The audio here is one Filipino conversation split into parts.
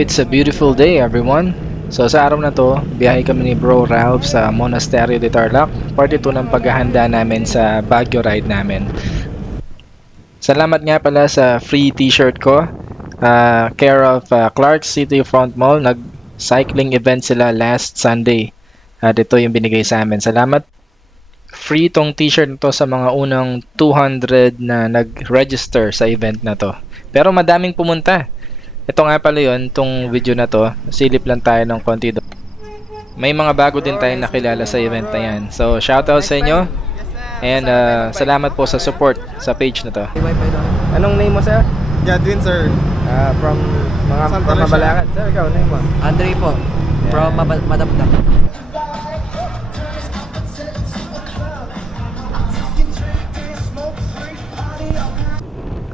It's a beautiful day, everyone. So sa araw na to, biyahe kami ni Bro Ralph sa Monasterio de Tarlac, part 2 ng paghahanda namin sa Baguio ride namin. Salamat nga pala sa free t-shirt ko, care of Clark City Front Mall. Nag-cycling event sila last Sunday. At ito yung binigay sa amin. Salamat. Free tong t-shirt na to sa mga unang 200 na nag-register sa event na to. Pero madaming pumunta. Ito nga pala yun, itong video na to, silip lang tayo ng konti doon. May mga bago din tayong nakilala sa event na yan. So, shoutout sa inyo. And salamat po sa support sa page na to. Anong name mo, sir? Gadwin, sir. From Santa Lucia. Mabalacat. Sir, ikaw, name mo? Andre po, from Madapdap.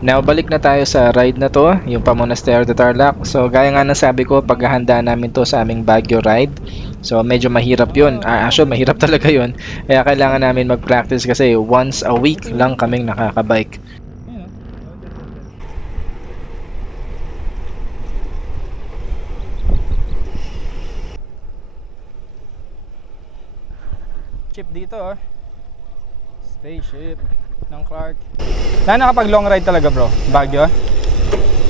Now, balik na tayo sa ride na to, yung pa-Monasterio de Tarlac. So, gaya nga ng sabi ko, paghahanda namin to sa aming Baguio ride. So, medyo mahirap yun. Actually, mahirap talaga yun. Kaya kailangan namin mag-practice kasi once a week lang kaming nakakabike. Chip dito, oh. Spaceship ng Clark. Nakapag long ride talaga, bro, Baguio.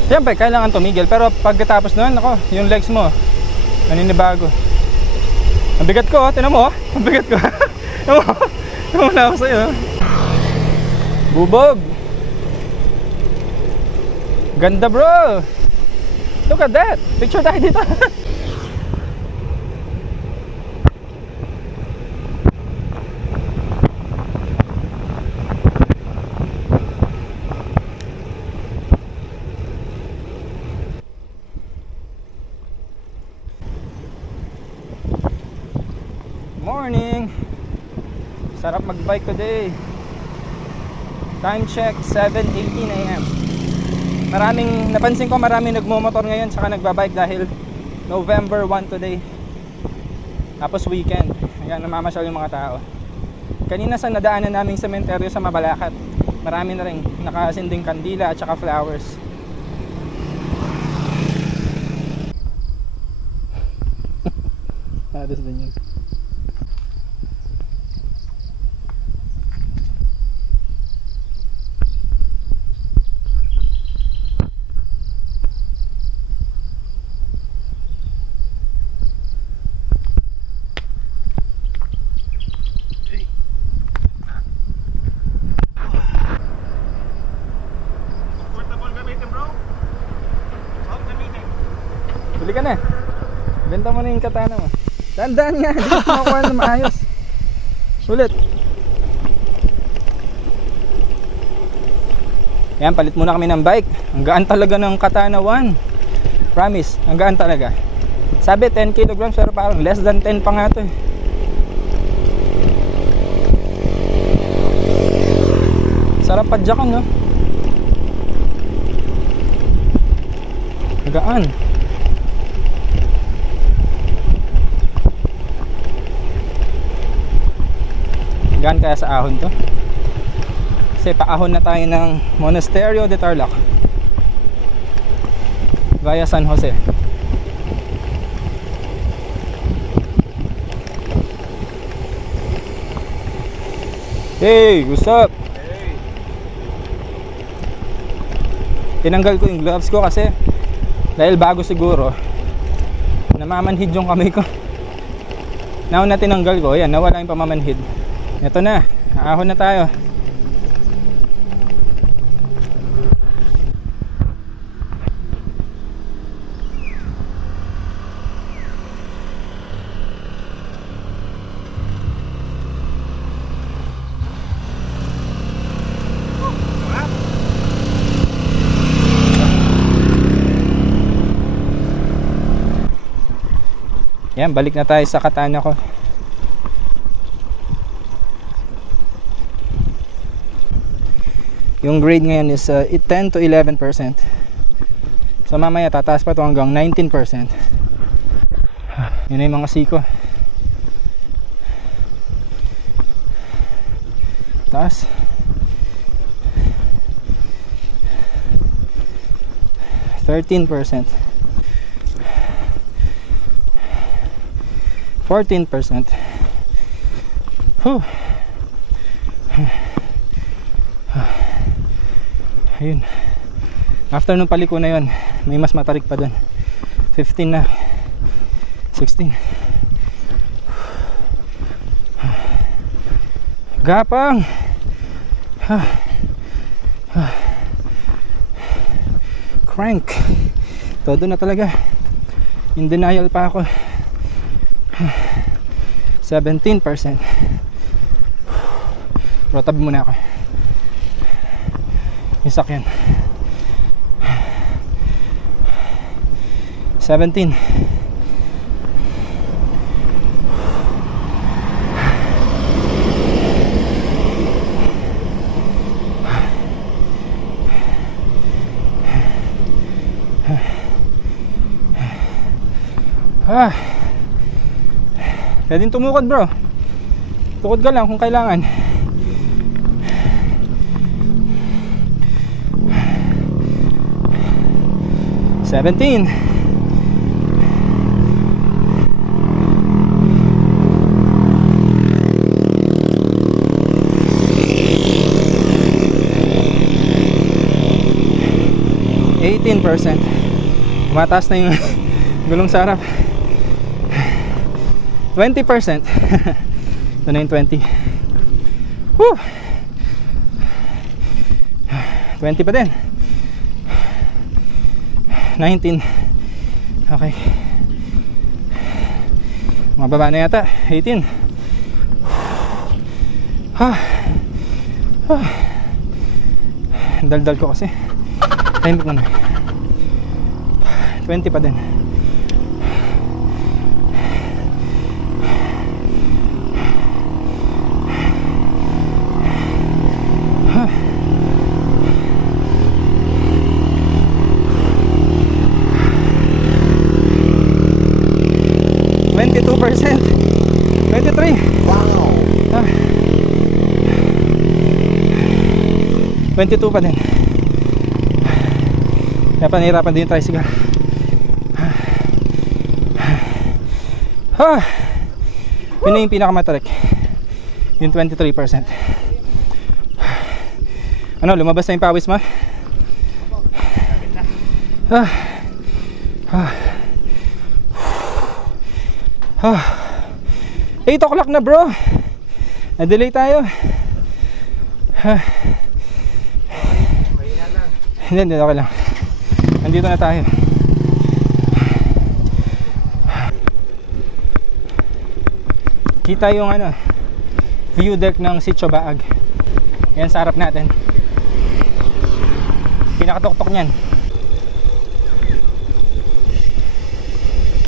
Siyempre, kailangan tumigil. Pero pagkatapos nun, ako, yung legs mo, naninibago. Ang bigat ko, tinan mo, ang bigat ko. Tinan mo na ako sa'yo. Bubog. Ganda, bro. Look at that. Picture tayo dito. Morning! Sarap mag-bike today. Time check, 7:18 AM. Napansin ko maraming nagmo-motor ngayon tsaka nagbabike dahil November 1 today. Tapos weekend. Ayan, namamasyal yung mga tao. Kanina sa nadaanan naming sementeryo sa Mabalacat, marami na rin nakasinding kandila at saka flowers. Halos din yun. Bili ka na. Benta mo na yung katana mo. Tandaan nga, hindi ko makuha na maayos. Ulit. Yan, palit muna kami ng bike. Ang gaan talaga ng Katana 1. Promise, ang gaan talaga. Sabi 10 kilograms pero parang less than 10 pa nga to eh. Sarap padyakan, no? Gaan. Gaan kaya sa ahon to? Kasi paahon na tayo ng Monasterio de Tarlac via San Jose. Hey, what's up? Hey. Tinanggal ko yung gloves ko kasi dahil bago siguro namamanhid yung kamay ko. Now na tinanggal ko, yan, nawala yung pamamanhid. Ito na, aahon na tayo. Yan, balik na tayo sa katana ko. Yung grade ngayon is 10 to 11%. So mamaya tataas pa to hanggang 19%. Yun na yung mga siko. Taas. 14%. Whew. Ayun. After nung paliko na yun, may mas matarik pa dun. 15 na. 16. Gapang. Crank. Todo na talaga. In denial pa ako. 17%. Bro, tabi muna ako. Isak yan. 17. Pwedeng tumukod bro. Tukod ka lang kung kailangan. Seventeen. %. Tumataas na yung gulong sa harap. 20%. Ito na yung 20. Whew. 20 pa din. 19. Okay. Mababa na yata. 18. Daldal ko kasi. Time ko na. 20 pa din. %. 23. Wow. 22 pa din. Kaya panahirapan din yung tricycle. Yun na yung pinakamatarik. Yung 23%. Ano, lumabas na yung pawis mo? 8 o'clock na bro. Na-delay tayo. Hindi, okay lang. Nandito na tayo. Kita yung ano, view deck ng Sitio Baag. Yan sa harap natin. Pinakatuktok niyan.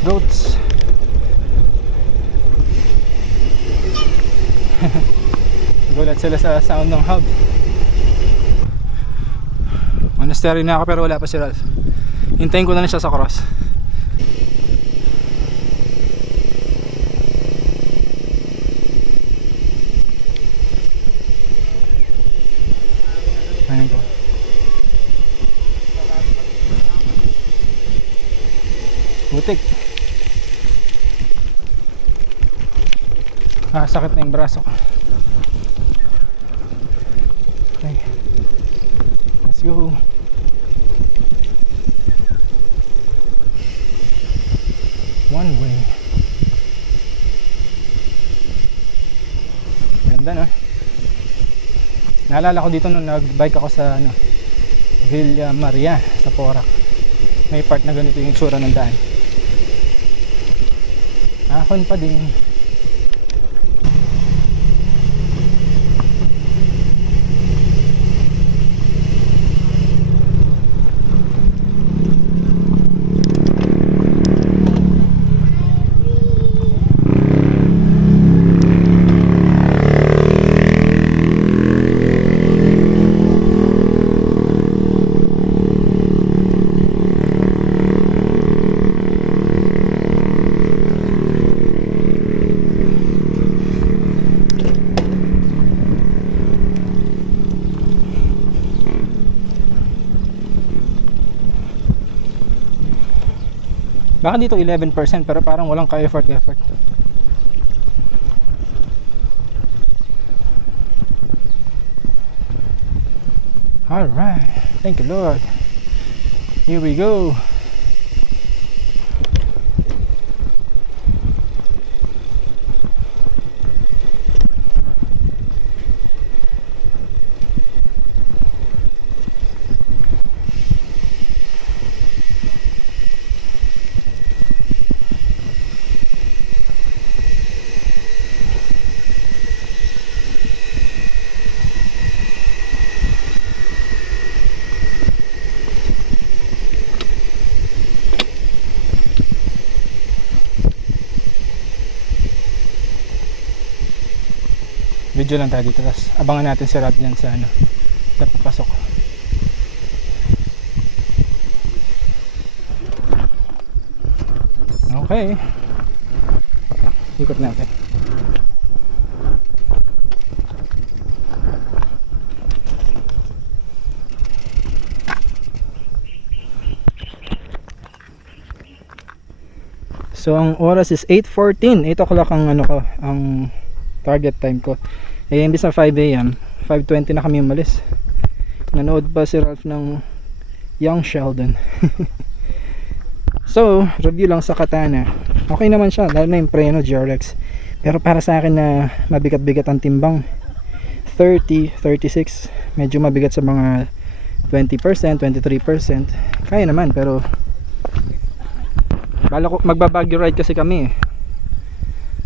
Goats. Gulat sila sa sound ng hub. Monastery na ako pero wala pa si Ralph. Hintayin ko na siya sa cross. Ayan po. Butik. Sakit na yung braso ko. Okay. Let's go. One way. Ganda no? Naalala ko dito nung nag-bike ako sa ano, Villa Maria sa Porac. May part na ganito yung itsura ng daan. Ahon pa din. Baka dito 11% pero parang walang ka-effort. Alright, thank you Lord. Here we go. Video lang tayo dito, tapos abangan natin si Rat dyan sa ano, sa papasok. Okay, ikot natin. So ang oras is 8:14, 8 o'clock ang ano ko, ang target time ko. Eh imbis na 5 AM, 5:20 na kami umalis. Nanood pa si Ralph ng Young Sheldon. So, review lang sa Katana. Okay naman siya, lalo na yung preno GRX. Pero para sa akin na mabigat-bigat ang timbang, 30, 36, medyo mabigat sa mga 20%, 23%. Kaya naman, pero bala ko magba-Baguio ride kasi kami eh.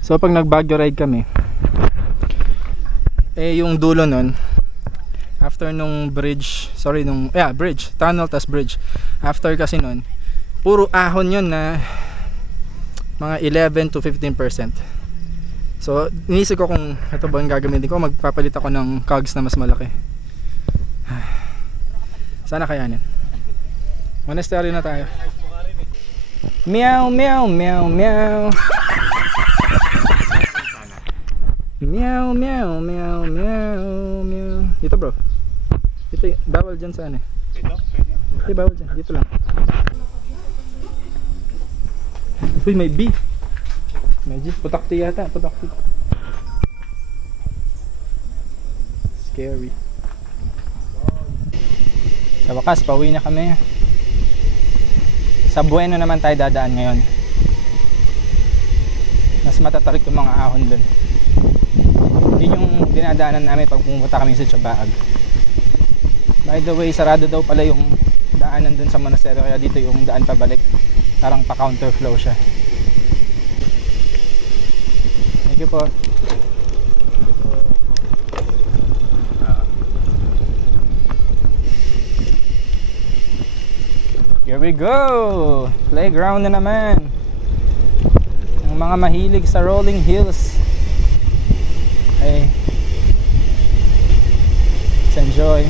So pag nag-Baguio ride kami, eh yung dulo nun, after nung bridge, bridge, tunnel tas bridge, after kasi nun, puro ahon yun na mga 11 to 15%. So inisip ko kung ito ba yung gagamitin ko, magpapalit ako ng cogs na mas malaki. Sana kayanin. Monastery na tayo. Meow meow meow meow. Meow meow meow meow meow. Dito bro. Dito bawal dyan sa ano eh. Dito bawal dyan. Dito lang. Uy may bee. Medyo putakti yata. Putakti. Scary. Sa wakas pauwi na kami. Sa Bueno naman tayo dadaan ngayon. Mas matatarik yung mga ahon dun. Yun yung dinadaanan namin pag pumunta kami sa Chabaag. By the way, sarado daw pala yung daanan dun sa monastery, kaya dito yung daan pabalik. Parang pa counterflow siya. Thank you po. Here we go! Playground na naman. Ang mga mahilig sa rolling hills, hey, let's enjoy.